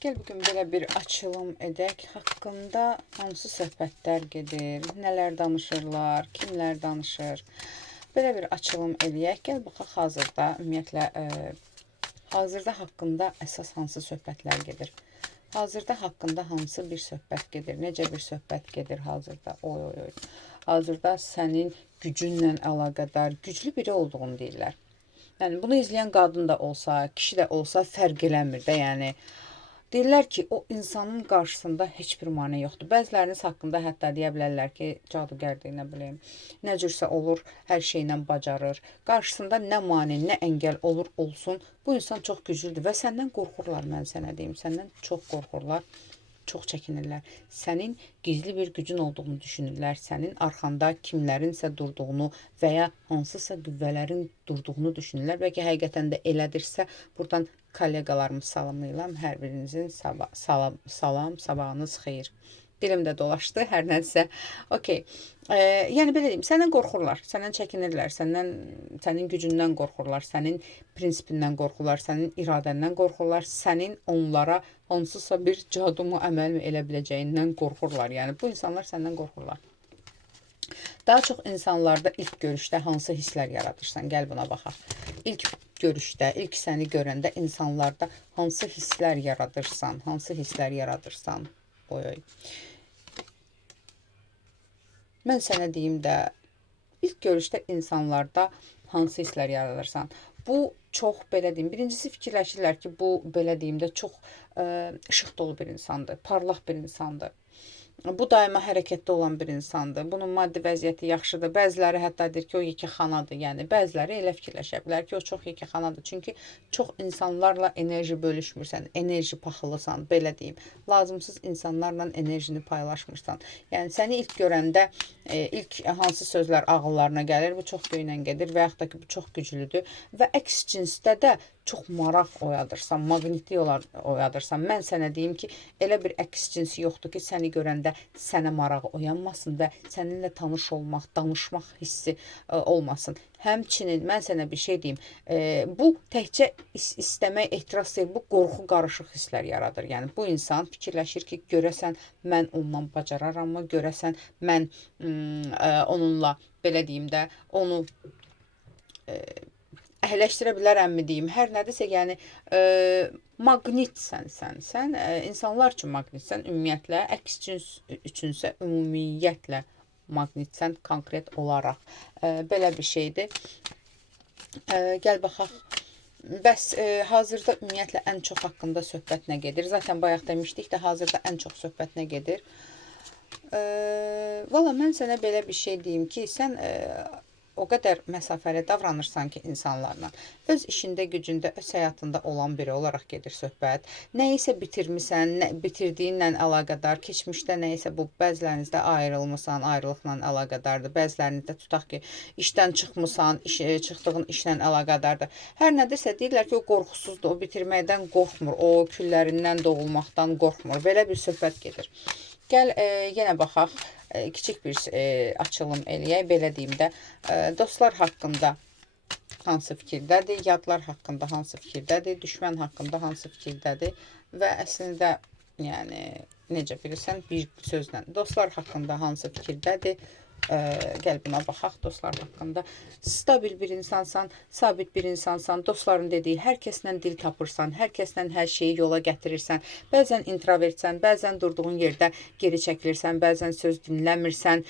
Gel bugün belə bir açılım edək. Haqqında hansı söhbətlər gedir, nələr danışırlar, kimlər danışır. Belə bir açılım eləyək. Gəl baxaq hazırda ümumiyyətlə hazırda haqqında əsas hansı söhbətlər gedir. Hazırda haqqında hansı bir söhbət gedir, necə bir söhbət gedir hazırda. Oy. Hazırda sənin gücünlə əlaqədar güclü biri olduğunu deyirlər. Yəni bunu izləyən qadın da olsa, kişi də olsa fərq eləmir də, yəni deyirlər ki, o insanın qarşısında heç bir mane yoxdur. Bəziləriniz haqqında hətta deyə bilərlər ki, cadugərdir, nə bilim, nə cürsə olur, hər şeylə bacarır. Qarşısında nə mane, nə əngəl olur olsun, bu insan çox güclüdür və səndən qorxurlar, mən sənə deyim, səndən çox qorxurlar. Çox çəkinirlər. Sənin gizli bir gücün olduğunu düşünürlər. Sənin arxanda kimlərinsə durduğunu və ya hansısa qüvvələrin durduğunu düşünürlər. Bəlkə həqiqətən də elədirsə, buradan kolleqalarımı salamlayıram. Hər birinizin salam, sabahınız xeyir. Dilim də dolaşdı, hər nəsə. Okey. Yəni belə deyim, səndən qorxurlar, səndən çəkinirlər, sənin gücündən qorxurlar, sənin prinsipindən qorxurlar, sənin iradəndən qorxurlar, sənin onlara hansısa bir cadumu əməlmi elə biləcəyindən qorxurlar. Yəni bu insanlar səndən qorxurlar. Daha çox insanlarda ilk görüşdə hansı hisslər yaradırsan? Gəl buna baxaq. İlk görüşdə, ilk səni görəndə insanlarda hansı hisslər yaradırsan? Hansı hisslər yaradırsan? Oy. Mən sənə deyim də, ilk görüşdə insanlarda hansı hisslər yaradırsan? Bu çox, belə deyim, birincisi fikirləşirlər ki, bu, belə deyim də, çox işıq dolu bir insandır, parlaq bir insandır. Bu daima hərəkətdə olan bir insandır. Bunun maddi vəziyyəti yaxşıdır. Bəziləri hətta deyir ki, o yekəxanadır. Yəni bəziləri elə fikirləşə bilər ki, o çox yekəxanadır. Çünki çox insanlarla enerji bölüşmürsən, enerji paxılısan, belə deyim. Lazımsız insanlarla enerjini paylaşmırsan. Yəni səni ilk görəndə ilk hansı sözlər ağıllarına gəlir, bu çox göynə gedir və yaxud da ki, bu çox güclüdür və əks cinsdə də çox maraq oyadırsan, maqnitli oyadırsan. Mən sənə deyim ki, elə bir əks cinsi yoxdur ki, səni görəndə sənə marağı oyanmasın və səninlə tanış olmaq, danışmaq hissi olmasın. Həmçinin mən sənə bir şey deyim, bu təkcə istəmək, ehtiras deyil, bu qorxu qarışıq hisslər yaradır. Yəni bu insan fikirləşir ki, görəsən mən ondan bacararamı, görəsən mən onunla, belə deyim də, onu əhləşdirə bilərəmmi deyim, hər nədirsə, yəni maqnitsən sən, insanlar üçün maqnitsən, ümumiyyətlə, əks cins üçünsə ümumiyyətlə maqnitsən konkret olaraq. Belə bir şeydir. Gəl baxaq. Bəs hazırda ümumiyyətlə ən çox haqqında söhbət nə gedir? Zaten bayaq demişdik də, hazırda ən çox söhbət nə gedir? Valla mən sənə belə bir şey deyim ki, sən o qədər məsafəli davranırsan ki insanlarla. Öz işində, gücündə, öz həyatında olan biri olaraq gedir söhbət. Nəyisə bitirmisən, bitirdiyinlə əlaqədar, keçmişdə nəyisə bu, bəzilərinizdə ayrılmısan, ayrılıqla əlaqədardır. Bəzilərində tutaq ki, işdən çıxmısan, çıxdığın işlə əlaqədardır. Hər nədirsə deyirlər ki, o qorxusuzdur, o bitirməkdən qorxmur, o küllərindən doğulmaqdan qorxmur. Belə bir söhbət gedir. Gəl yenə baxaq, kiçik bir açılım eləyək, belə deyim də, dostlar haqqında hansı fikirdədir, yadlar haqqında hansı fikirdədir, düşmən haqqında hansı fikirdədir və əslində, yəni, necə bilirsən, bir sözlə, dostlar haqqında hansı fikirdədir, gəl buna baxaq, dostlar haqqında. Stabil bir insansan, sabit bir insansan, dostların dediyi hər kəslə dil tapırsan, hər kəslə hər şeyi yola gətirirsən, bəzən introvertsən, bəzən durduğun yerdə geri çəkilirsən, bəzən söz dinləmirsən,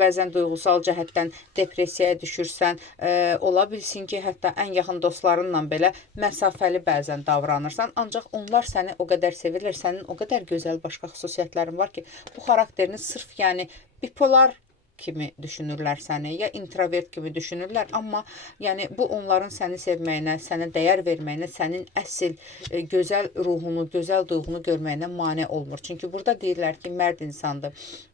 bəzən duyğusal cəhətdən depressiyaya düşürsən, ola bilsin ki, hətta ən yaxın dostlarınla belə məsafəli bəzən davranırsan, ancaq onlar səni o qədər sevirlər, sənin o qədər gözəl başqa xüsusiyyətlərin var ki, bu xarakterini sırf, yəni, bipolar kimi düşünürlər səni, ya introvert kimi düşünürlər, amma yəni bu onların səni sevməyinə, sənə dəyər verməyinə, sənin əsl gözəl ruhunu, gözəl duyğunu görməyinə mane olmur. Çünki burada deyirlər ki, mərd insandır,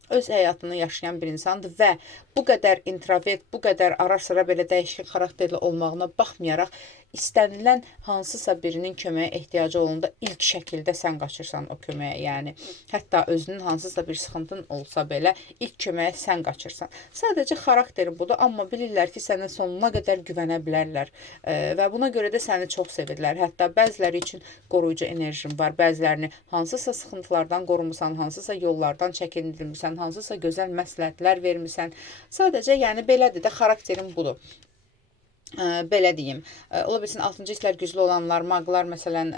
öz həyatını yaşayan bir insandır və bu qədər introvert, bu qədər ara-sıra belə dəyişik xarakterli olmağına baxmayaraq istənilən hansısa birinin köməyə ehtiyacı olanda ilk şəkildə sən qaçırsan o köməyə. Yəni hətta özünün hansısa bir sıxıntın olsa belə ilk köməyə sən qaçırsan. Sadəcə xarakteri budur, amma bilirlər ki, sənə sonuna qədər güvənə bilərlər və buna görə də səni çox sevirlər. Hətta bəziləri üçün qoruyucu enerjin var, bəzilərini hansısa sıxıntılardan qorumusan, hansısa yollardan çəkindirmirsən, hansısa gözəl məsləhətlər vermirsən. Sadəcə, yəni belədir də, xarakterin budur. Belə deyim, ola bilsin 6-cı hisslər güclü olanlar, maqlar, məsələn,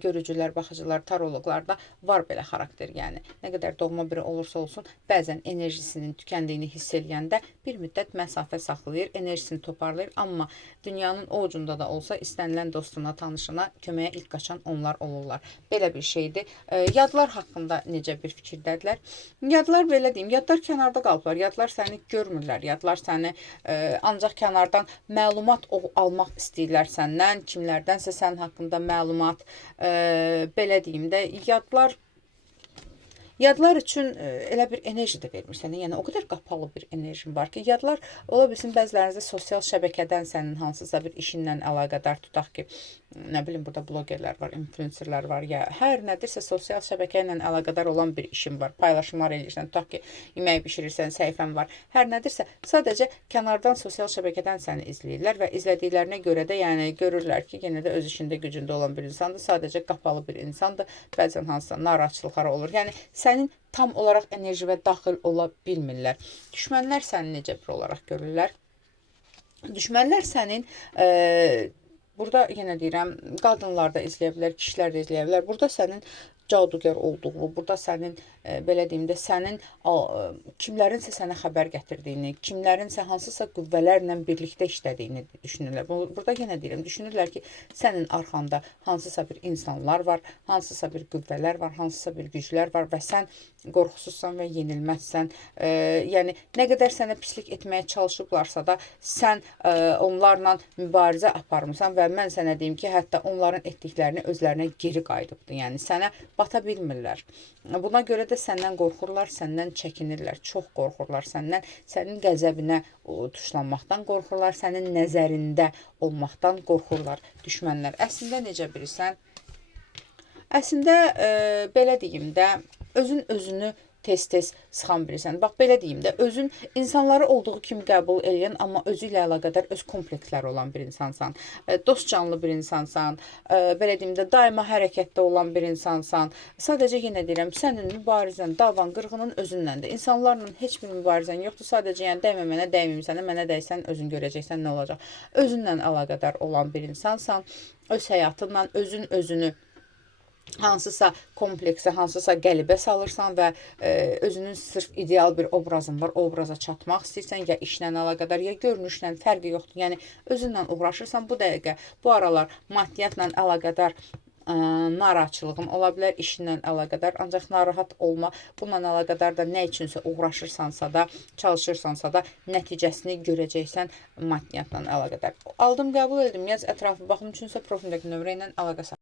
görücülər, baxıcılar, taroloqlarda var belə xarakter, yəni nə qədər doğma biri olursa olsun, bəzən enerjisinin tükəndiyini hiss eləyəndə bir müddət məsafə saxlayır, enerjisini toparlayır, amma dünyanın o ucunda da olsa istənilən dostuna, tanışına köməyə ilk qaçan onlar olurlar. Belə bir şeydir. Yadlar haqqında necə bir fikirdədirlər? Yadlar belə deyim, yadlar kənarda qalıblar, yadlar səni görmürlər, yadlar səni ancaq kənardan məlumat almaq istəyirlər səndən, kimlərdənsə sən haqqında məlumat, belə deyim də, yadlar üçün elə bir enerji də vermir sənə. Yəni o qədər qapalı bir enerjin var ki, yadlar ola bilsin bəzilərinizdə sosial şəbəkədən sənin hansısa bir işinlə əlaqədar, tutaq ki, nə bilim, burada blogerlər var, influencerlər var, ya hər nədirsə sosial şəbəkə ilə əlaqədar olan bir işin var, paylaşımlar edirsən, tutaq ki, yemək bişirirsən, səhifən var, hər nədirsə sadəcə kənardan sosial şəbəkədən səni izləyirlər və izlədiklərinə görə də yəni görürlər ki, yenə də öz işində gücündə olan bir insandır, sadəcə qapalı bir insandır, bəzən hansısa narahatçılıqları olur. Yəni sənin tam olaraq enerjivə daxil ola bilmirlər. Düşmənlər səni necə bir olaraq görürlər? Düşmənlər sənin burada yenə deyirəm, qadınlar da izləyə bilər, kişilər də izləyə bilər. Burada sənin cadugar olduğu, burada sənin belə deyim də, sənin kimlərinsə sənə xəbər gətirdiyini, kimlərinsə hansısa qüvvələrlə birlikdə işlədiyini düşünürlər. Burada yenə deyirəm, düşünürlər ki, sənin arxanda hansısa bir insanlar var, hansısa bir qüvvələr var, hansısa bir güclər var və sən qorxusuzsan və yenilməzsən. Yəni nə qədər sənə pislik etməyə çalışıblarsa da sən onlarla mübarizə aparmısan və mən sənə deyim ki, hətta onların etdiklərini özlərinə geri qayıdıbdır. Yəni sənə bata bilmirlər. Buna görə də səndən qorxurlar, səndən çəkinirlər, çox qorxurlar səndən, sənin qəzəbinə tuşlanmaqdan qorxurlar, sənin nəzərində olmaqdan qorxurlar düşmənlər. Əslində necə bilirsən? Əslində belə deyim də, özünü tez-tez sıxan birisən. Bax, belə deyim də, özün insanları olduğu kimi qəbul eləyən, amma özü ilə əlaqədar öz kompleksləri olan bir insansan. Dost canlı bir insansan, belə deyim də, daima hərəkətdə olan bir insansan. Sadəcə yenə deyirəm, sənin mübarizən, davan, qırğının özündəndir. İnsanlarla heç bir mübarizən yoxdur. Sadəcə yəni dəymə mənə, dəyməyim sənə, mənə dəysən özün görəcəksən nə olacaq. Özünlə əlaqədar olan bir insansan, öz həyatınla özünü hansısa kompleksə, hansısa qəlibə salırsan və özünün sırf ideal bir obrazın var, o obraza çatmaq istəyirsən, ya işlə əlaqədar, ya görünüşlə, fərqi yoxdur. Yəni özünlə uğraşırsan, bu dəqiqə, bu aralar maddiyyatla əlaqədar narahatçılığın ola bilər, işinlə əlaqədar, ancaq narahat olma, bununla əlaqədar da nə üçünsə uğraşırsansa da, çalışırsansa da nəticəsini görəcəksən maddiyyatla əlaqədar. Aldım, qəbul edim, yaz ətrafı baxım üçünsə profilimdəki nömrə ilə əlaqə